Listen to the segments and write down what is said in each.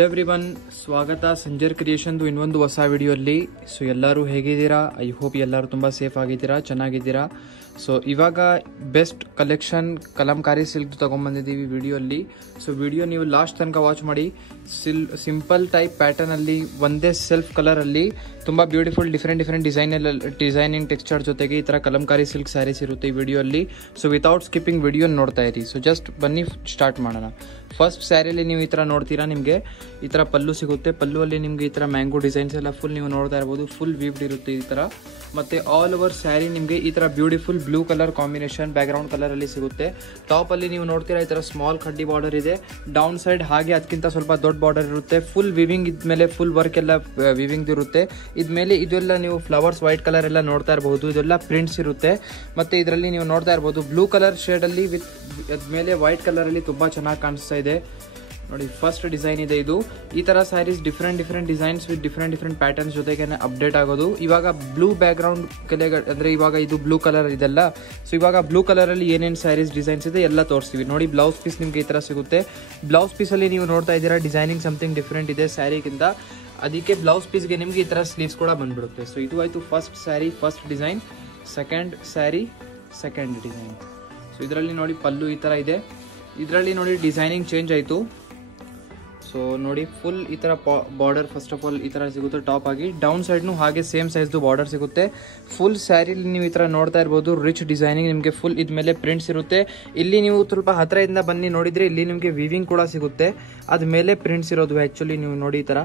Hello everyone, ಸ್ವಾಗತ ಸಂಜರ್ ಕ್ರಿಯೇಷನ್ದು ಇನ್ನೊಂದು ಹೊಸ ವಿಡಿಯೋಲ್ಲಿ. ಸೊ ಎಲ್ಲರೂ ಹೇಗಿದ್ದೀರಾ? ಐ ಹೋಪ್ ಎಲ್ಲರೂ ತುಂಬ ಸೇಫ್ ಆಗಿದ್ದೀರಾ, ಚೆನ್ನಾಗಿದ್ದೀರಾ. ಸೊ ಇವಾಗ ಬೆಸ್ಟ್ ಕಲೆಕ್ಷನ್ ಕಲಂಕಾರಿ ಸಿಲ್ಕ್ ತೊಗೊಂಬಂದಿದ್ದೀವಿ ವಿಡಿಯೋಲ್ಲಿ. ಸೊ ವಿಡಿಯೋ ನೀವು ಲಾಸ್ಟ್ ತನಕ ವಾಚ್ ಮಾಡಿ. ಸಿಂಪಲ್ ಟೈಪ್ ಪ್ಯಾಟರ್ನಲ್ಲಿ ಒಂದೇ ಸೆಲ್ಫ್ ಕಲರಲ್ಲಿ ತುಂಬ ಬ್ಯೂಟಿಫುಲ್ ಡಿಫ್ರೆಂಟ್ ಡಿಸೈನಿಂಗ್ ಟೆಕ್ಸ್ಚರ್ ಜೊತೆಗೆ ಈ ಥರ ಕಲಂಕಾರಿ ಸಿಲ್ಕ್ ಸ್ಯಾರೀಸ್ ಇರುತ್ತೆ ಈ ವಿಡಿಯೋಲ್ಲಿ. ಸೊ ವಿತೌಟ್ ಸ್ಕಿಪ್ಪಿಂಗ್ ವಿಡಿಯೋ ನೋಡ್ತಾ ಇರಿ. ಸೊ ಜಸ್ಟ್ ಬನ್ನಿ ಸ್ಟಾರ್ಟ್ ಮಾಡೋಣ. ಫಸ್ಟ್ ಸ್ಯಾರಿಯಲ್ಲಿ ನೀವು ಈ ಥರ ನೋಡ್ತೀರಾ, ನಿಮಗೆ ಈ ಥರ ಪಲ್ಲು ಸಿಗುತ್ತೆ. ಪಲ್ಲುವಲ್ಲಿ ನಿಮಗೆ ಈ ಥರ ಮ್ಯಾಂಗೋ ಡಿಸೈನ್ಸ್ ಎಲ್ಲ ಫುಲ್ ನೀವು ನೋಡ್ತಾ ಇರ್ಬೋದು, ಫುಲ್ ವೀವ್ಡ್ ಇರುತ್ತೆ ಈ ಥರ. ಮತ್ತು ಆಲ್ ಓವರ್ ಸ್ಯಾರಿ ನಿಮಗೆ ಈ ಥರ beautiful blue colour combination background ಕಲರಲ್ಲಿ ಸಿಗುತ್ತೆ. ಟಾಪಲ್ಲಿ ನೀವು ನೋಡ್ತೀರಾ ಈ ಥರ ಸ್ಮಾಲ್ ಕಡ್ಡಿ ಬಾರ್ಡರ್ ಇದೆ. ಡೌನ್ ಸೈಡ್ ಹಾಗೆ ಅದಕ್ಕಿಂತ ಸ್ವಲ್ಪ ದೊಡ್ಡ ಬಾರ್ಡರ್ ಇರುತ್ತೆ. ಫುಲ್ ವಿವಿಂಗ್ ಇದ್ಮೇಲೆ ಫುಲ್ ವರ್ಕ್ ಎಲ್ಲ ವಿವಿಂಗ್ ಇರುತ್ತೆ. ಇದ್ಮೇಲೆ ಇದೆಲ್ಲ ನೀವು ಫ್ಲವರ್ಸ್ ವೈಟ್ ಕಲರ್ ಎಲ್ಲ ನೋಡ್ತಾ ಇರಬಹುದು, ಇದೆಲ್ಲ ಪ್ರಿಂಟ್ಸ್ ಇರುತ್ತೆ. ಮತ್ತು ಇದರಲ್ಲಿ ನೀವು ನೋಡ್ತಾ ಇರ್ಬೋದು ಬ್ಲೂ ಕಲರ್ ಶೇಡಲ್ಲಿ ವಿತ್ ಅದ್ಮೇಲೆ ವೈಟ್ ಕಲರಲ್ಲಿ ತುಂಬ ಚೆನ್ನಾಗಿ ಕಾಣಿಸ್ತಾ ಇದೆ ನೋಡಿ. ಫಸ್ಟ್ ಡಿಸೈನ್ ಇದೆ ಇದು. ಈ ಥರ sarees different designs with different patterns ಜೊತೆಗೆ ಅಪ್ಡೇಟ್ ಆಗೋದು. ಇವಾಗ ಬ್ಲೂ ಬ್ಯಾಕ್ಗ್ರೌಂಡ್ ಅಂದರೆ ಇವಾಗ ಇದು ಬ್ಲೂ ಕಲರ್ ಇದೆಲ್ಲ. ಸೊ ಇವಾಗ ಬ್ಲೂ ಕಲರಲ್ಲಿ ಏನೇನು ಸ್ಯಾರೀಸ್ ಡಿಸೈನ್ಸ್ ಇದೆ ಎಲ್ಲ ತೋರಿಸ್ತೀವಿ ನೋಡಿ. ಬ್ಲೌಸ್ ಪೀಸ್ ನಿಮಗೆ ಈ ಥರ ಸಿಗುತ್ತೆ. ಬ್ಲೌಸ್ ಪೀಸಲ್ಲಿ ನೀವು ನೋಡ್ತಾ ಇದ್ದೀರಾ ಡಿಸೈನಿಂಗ್ ಸಮಥಿಂಗ್ ಡಿಫ್ರೆಂಟ್ ಇದೆ ಸ್ಯಾರಿಗಿಂತ. ಅದಕ್ಕೆ ಬ್ಲೌಸ್ ಪೀಸ್ಗೆ ನಿಮಗೆ ಈ ಥರ ಸ್ಲೀವ್ಸ್ ಕೂಡ ಬಂದ್ಬಿಡುತ್ತೆ. ಸೊ ಇದು ಆಯಿತು first sari, first design. Second sari, second design. So ಇದರಲ್ಲಿ ನೋಡಿ ಪಲ್ಲು ಈ ಥರ ಇದೆ. ಇದರಲ್ಲಿ ನೋಡಿ ಡಿಸೈನಿಂಗ್ ಚೇಂಜ್ ಆಯಿತು. ಸೊ ನೋಡಿ ಫುಲ್ ಈ ಥರ ಬಾರ್ಡರ್ ಫಸ್ಟ್ ಆಫ್ ಆಲ್ ಈ ಥರ ಸಿಗುತ್ತೆ ಟಾಪ್ ಆಗಿ. ಡೌನ್ ಸೈಡ್ನು ಹಾಗೆ ಸೇಮ್ ಸೈಜ್ದು ಬಾರ್ಡರ್ ಸಿಗುತ್ತೆ. ಫುಲ್ ಸ್ಯಾರಿಲಿ ನೀವು ಈ ಥರ ನೋಡ್ತಾ ಇರ್ಬೋದು ರಿಚ್ ಡಿಸೈನಿಂಗ್ ನಿಮಗೆ ಫುಲ್ ಇದ್ಮೇಲೆ ಪ್ರಿಂಟ್ಸ್ ಇರುತ್ತೆ. ಇಲ್ಲಿ ನೀವು ಸ್ವಲ್ಪ ಹತ್ತಿರದಿಂದ ಬನ್ನಿ ನೋಡಿದರೆ ಇಲ್ಲಿ ನಿಮಗೆ ವಿವಿಂಗ್ ಕೂಡ ಸಿಗುತ್ತೆ. ಅದ್ಮೇಲೆ ಪ್ರಿಂಟ್ಸ್ ಇರೋದು ಆ್ಯಕ್ಚುಲಿ ನೀವು ನೋಡಿ ಈ ಥರ.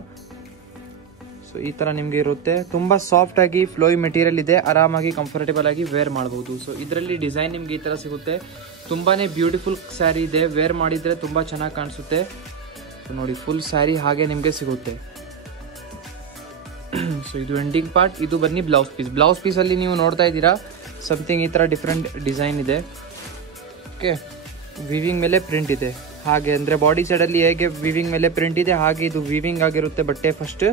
ಸೊ ಈ ಥರ ನಿಮಗೆ ಇರುತ್ತೆ. ತುಂಬ ಸಾಫ್ಟ್ ಆಗಿ ಫ್ಲೋಯಿ ಮೆಟೀರಿಯಲ್ ಇದೆ, ಆರಾಮಾಗಿ ಕಂಫರ್ಟೇಬಲ್ ಆಗಿ ವೇರ್ ಮಾಡ್ಬೋದು. ಸೊ ಇದರಲ್ಲಿ ಡಿಸೈನ್ ನಿಮಗೆ ಈ ಥರ ಸಿಗುತ್ತೆ. ತುಂಬಾ ಬ್ಯೂಟಿಫುಲ್ ಸ್ಯಾರಿ ಇದೆ, ವೇರ್ ಮಾಡಿದರೆ ತುಂಬ ಚೆನ್ನಾಗಿ ಕಾಣಿಸುತ್ತೆ. ಸೊ ನೋಡಿ ಫುಲ್ ಸ್ಯಾರಿ ಹಾಗೆ ನಿಮಗೆ ಸಿಗುತ್ತೆ. ಸೊ ಇದು ಎಂಡಿಂಗ್ ಪಾರ್ಟ್. ಇದು ಬನ್ನಿ ಬ್ಲೌಸ್ ಪೀಸ್. ಬ್ಲೌಸ್ ಪೀಸಲ್ಲಿ ನೀವು ನೋಡ್ತಾ ಇದ್ದೀರಾ ಸಮಥಿಂಗ್ ಈ ಥರ ಡಿಫ್ರೆಂಟ್ ಡಿಸೈನ್ ಇದೆ. ಓಕೆ, ವಿವಿಂಗ್ ಮೇಲೆ ಪ್ರಿಂಟ್ ಇದೆ ಹಾಗೆ. ಅಂದರೆ ಬಾಡಿ ಸೈಡಲ್ಲಿ ಹೇಗೆ ವಿವಿಂಗ್ ಮೇಲೆ ಪ್ರಿಂಟ್ ಇದೆ ಹಾಗೆ ಇದು ವಿವಿಂಗ್ ಆಗಿರುತ್ತೆ ಬಟ್ಟೆ ಫಸ್ಟ್.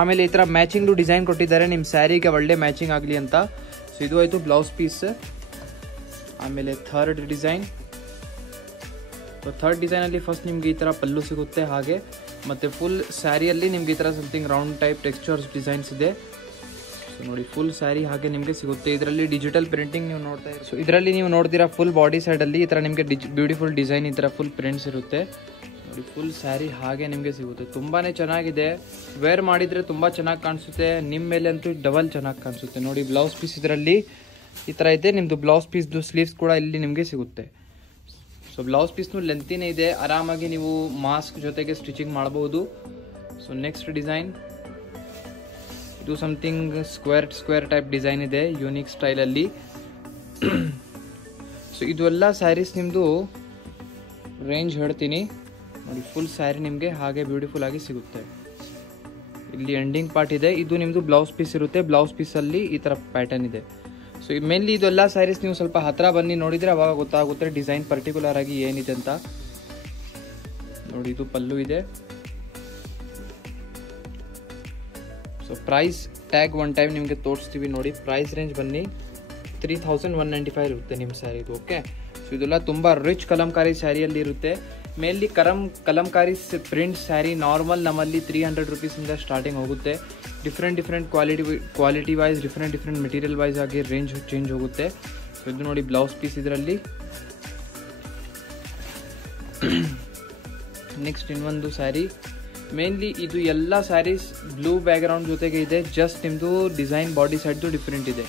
ಆಮೇಲೆ ಈ ಥರ ಮ್ಯಾಚಿಂಗ್ದು ಡಿಸೈನ್ ಕೊಟ್ಟಿದ್ದಾರೆ ನಿಮ್ಮ ಸ್ಯಾರಿಗೆ ಒಳ್ಳೆ ಮ್ಯಾಚಿಂಗ್ ಆಗಲಿ ಅಂತ. ಸೊ ಇದು ಆಯಿತು ಬ್ಲೌಸ್ ಪೀಸ್. ಆಮೇಲೆ ಥರ್ಡ್ ಡಿಸೈನ್. ಸೊ ಥರ್ಡ್ ಡಿಸೈನಲ್ಲಿ ಫಸ್ಟ್ ನಿಮ್ಗೆ ಈ ಥರ ಪಲ್ಲು ಸಿಗುತ್ತೆ ಹಾಗೆ. ಮತ್ತು ಫುಲ್ ಸ್ಯಾರಿಯಲ್ಲಿ ನಿಮ್ಗೆ ಈ ಥರ something round type textures designs ಇದೆ. ಸೊ ನೋಡಿ ಫುಲ್ ಸ್ಯಾರಿ ಹಾಗೆ ನಿಮಗೆ ಸಿಗುತ್ತೆ. ಇದರಲ್ಲಿ ಡಿಜಿಟಲ್ ಪ್ರಿಂಟಿಂಗ್ ನೀವು ನೋಡ್ತಾ ಇರೋ. ಸೊ ಇದರಲ್ಲಿ ನೀವು ನೋಡ್ತೀರಾ ಫುಲ್ ಬಾಡಿ ಸೈಡಲ್ಲಿ ಈ ಥರ ನಿಮಗೆ ಬ್ಯೂಟಿಫುಲ್ ಡಿಸೈನ್ ಈ ಥರ ಫುಲ್ ಪ್ರಿಂಟ್ಸ್ ಇರುತ್ತೆ ನೋಡಿ. ಫುಲ್ ಸ್ಯಾರಿ ಹಾಗೆ ನಿಮಗೆ ಸಿಗುತ್ತೆ. ತುಂಬಾ ಚೆನ್ನಾಗಿದೆ, ವೇರ್ ಮಾಡಿದರೆ ತುಂಬ ಚೆನ್ನಾಗಿ ಕಾಣಿಸುತ್ತೆ. ನಿಮ್ಮ ಮೇಲೆ ಅಂತೂ ಡಬಲ್ ಚೆನ್ನಾಗಿ ಕಾಣಿಸುತ್ತೆ ನೋಡಿ. ಬ್ಲೌಸ್ ಪೀಸ್ ಇದರಲ್ಲಿ ಈ ಥರ ಇದೆ. ನಿಮ್ಮದು ಬ್ಲೌಸ್ ಪೀಸ್ದು ಸ್ಲೀವ್ಸ್ ಕೂಡ ಇಲ್ಲಿ ನಿಮಗೆ ಸಿಗುತ್ತೆ. ಸೊ ಬ್ಲೌಸ್ ಪೀಸ್ನು ಲೆಂತಿನೇ ಇದೆ, ಆರಾಮಾಗಿ ನೀವು ಮಾಸ್ಕ್ ಜೊತೆಗೆ ಸ್ಟಿಚಿಂಗ್ ಮಾಡ್ಬೋದು. ಸೊ ನೆಕ್ಸ್ಟ್ ಡಿಸೈನ್ ಇದು ಸಮಥಿಂಗ್ ಸ್ಕ್ವೇರ್ ಟೈಪ್ ಡಿಸೈನ್ ಇದೆ ಯೂನಿಕ್ ಸ್ಟೈಲಲ್ಲಿ. ಸೊ ಇದು ಎಲ್ಲ ಸ್ಯಾರೀಸ್ ನಿಮ್ಮದು ರೇಂಜ್ ಹೇಳ್ತೀನಿ ನೋಡಿ. ಫುಲ್ ಸ್ಯಾರಿ ನಿಮಗೆ ಹಾಗೆ ಬ್ಯೂಟಿಫುಲ್ ಆಗಿ ಸಿಗುತ್ತೆ. ಇಲ್ಲಿ ಎಂಡಿಂಗ್ ಪಾರ್ಟ್ ಇದೆ. ಇದು ನಿಮ್ಮದು ಬ್ಲೌಸ್ ಪೀಸ್ ಇರುತ್ತೆ. ಬ್ಲೌಸ್ ಪೀಸಲ್ಲಿ ಈ ಥರ ಪ್ಯಾಟರ್ನ್ ಇದೆ. ಸೊ ಮೇನ್ಲಿ ಇದೆಲ್ಲ ಸ್ಯಾರೀಸ್ ನೀವು ಸ್ವಲ್ಪ ಹತ್ತಿರ ಬನ್ನಿ ನೋಡಿದರೆ ಅವಾಗ ಗೊತ್ತಾಗುತ್ತೆ ಡಿಸೈನ್ ಪರ್ಟಿಕ್ಯುಲರ್ ಆಗಿ ಏನಿದೆ ಅಂತ ನೋಡಿ. ಇದು ಪಲ್ಲು ಇದೆ. So price tag one time ನಿಮಗೆ ತೋರಿಸ್ತೀವಿ ನೋಡಿ. ಪ್ರೈಸ್ ರೇಂಜ್ ಬನ್ನಿ 3195 ಇರುತ್ತೆ ನಿಮ್ಮ ಸ್ಯಾರಿದು. ಓಕೆ, ಸೊ ಇದೆಲ್ಲ ತುಂಬ ರಿಚ್ ಕಲಂಕಾರಿ ಸ್ಯಾರಿಯಲ್ಲಿ ಇರುತ್ತೆ. Mainly kalamkari print saree normal ನಮ್ಮಲ್ಲಿ 300 ರುಪೀಸಿಂದ ಸ್ಟಾರ್ಟಿಂಗ್ ಹೋಗುತ್ತೆ. Different quality wise different material wise ಆಗಿ ರೇಂಜ್ ಚೇಂಜ್ ಹೋಗುತ್ತೆ. ಸೊ ಇದು ನೋಡಿ ಬ್ಲೌಸ್ ಪೀಸ್ ಇದರಲ್ಲಿ. ನೆಕ್ಸ್ಟ್ ಇನ್ನೊಂದು ಸ್ಯಾರಿ. ಮೇನ್ಲಿ ಇದು ಎಲ್ಲ ಸ್ಯಾರೀಸ್ ಬ್ಲೂ ಬ್ಯಾಕ್ಗ್ರೌಂಡ್ ಜೊತೆಗೆ ಇದೆ. ಜಸ್ಟ್ ನಿಮ್ಮದು ಡಿಸೈನ್ ಬಾಡಿ ಸೈಡ್ದು ಡಿಫ್ರೆಂಟ್ ಇದೆ.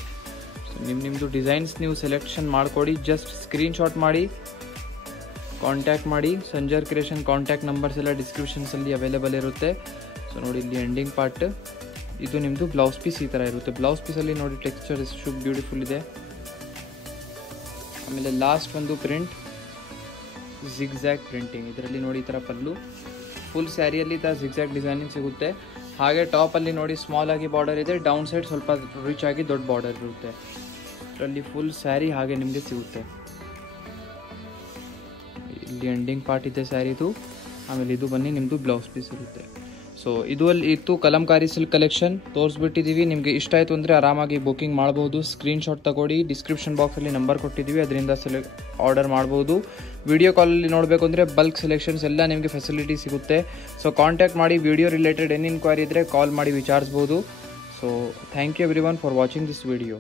ಸೊ ನಿಮ್ಮದು ಡಿಸೈನ್ಸ್ ನೀವು ಸೆಲೆಕ್ಷನ್ ಮಾಡಿಕೊಡಿ. ಜಸ್ಟ್ ಸ್ಕ್ರೀನ್ಶಾಟ್ ಮಾಡಿ ಕಾಂಟ್ಯಾಕ್ಟ್ ಮಾಡಿ. ಸಂಜರ್ ಕ್ರಿಯೇಷನ್ ಕಾಂಟ್ಯಾಕ್ಟ್ ನಂಬರ್ಸ್ ಎಲ್ಲ ಡಿಸ್ಕ್ರಿಪ್ಷನ್ಸಲ್ಲಿ ಅವೈಲೇಬಲ್ ಇರುತ್ತೆ. ಸೊ ನೋಡಿ ಇಲ್ಲಿ ಎಂಡಿಂಗ್ ಪಾರ್ಟ್. ಇದು ನಿಮ್ಮದು ಬ್ಲೌಸ್ ಪೀಸ್ ಈ ಥರ ಇರುತ್ತೆ. ಬ್ಲೌಸ್ ಪೀಸಲ್ಲಿ ನೋಡಿ ಟೆಕ್ಸ್ಚರ್ ಎಷ್ಟು ಬ್ಯೂಟಿಫುಲ್ ಇದೆ. ಆಮೇಲೆ ಲಾಸ್ಟ್ ಒಂದು ಪ್ರಿಂಟ್ ಜಿಗ್ಜ್ಯಾಗ್ ಪ್ರಿಂಟಿಂಗ್. ಇದರಲ್ಲಿ ನೋಡಿ ಈ ಥರ ಪಲ್ಲು. ಫುಲ್ ಸ್ಯಾರಿಯಲ್ಲಿ ಈ ಥರ ಜಿಗ್ಜ್ಯಾಗ್ ಡಿಸೈನಿಂಗ್ ಸಿಗುತ್ತೆ. ಹಾಗೆ ಟಾಪಲ್ಲಿ ನೋಡಿ ಸ್ಮಾಲ್ ಆಗಿ ಬಾರ್ಡರ್ ಇದೆ. ಡೌನ್ ಸೈಡ್ ಸ್ವಲ್ಪ ರಿಚ್ ಆಗಿ ದೊಡ್ಡ ಬಾರ್ಡರ್ ಇರುತ್ತೆ. ಇದರಲ್ಲಿ ಫುಲ್ ಸ್ಯಾರಿ ಹಾಗೆ ನಿಮಗೆ ಸಿಗುತ್ತೆ. ಇಲ್ಲಿ ಎಂಡಿಂಗ್ ಪಾರ್ಟ್ ಇದೆ ಸ್ಯಾರಿದು. ಆಮೇಲೆ ಇದು ಬನ್ನಿ ನಿಮ್ಮದು ಬ್ಲೌಸ್ ಪೀಸ್ ಇರುತ್ತೆ. ಸೊ ಇದು ಅಲ್ಲಿ ಇತ್ತು ಕಲಂಕಾರಿ ಸಿಲ್ಕ್ ಕಲೆಕ್ಷನ್ ತೋರಿಸ್ಬಿಟ್ಟಿದ್ದೀವಿ. ನಿಮಗೆ ಇಷ್ಟ ಆಯಿತು ಅಂದರೆ ಆರಾಮಾಗಿ ಬುಕ್ಕಿಂಗ್ ಮಾಡ್ಬೋದು. ಸ್ಕ್ರೀನ್ಶಾಟ್ ತಗೊಳ್ಳಿ, ಡಿಸ್ಕ್ರಿಪ್ಷನ್ ಬಾಕ್ಸಲ್ಲಿ ನಂಬರ್ ಕೊಟ್ಟಿದ್ದೀವಿ, ಅದರಿಂದ ಆರ್ಡರ್ ಮಾಡ್ಬೋದು. ವಿಡಿಯೋ ಕಾಲಲ್ಲಿ ನೋಡಬೇಕು ಅಂದರೆ ಬಲ್ಕ್ ಸೆಲೆಕ್ಷನ್ಸ್ ಎಲ್ಲ ನಿಮಗೆ ಫೆಸಿಲಿಟಿ ಸಿಗುತ್ತೆ. ಸೊ ಕಾಂಟ್ಯಾಕ್ಟ್ ಮಾಡಿ. ವಿಡಿಯೋ ರಿಲೇಟೆಡ್ ಏನು ಇನ್ಕ್ವೈರಿ ಇದ್ದರೆ ಕಾಲ್ ಮಾಡಿ ವಿಚಾರಿಸ್ಬೋದು. So thank you everyone for watching this video.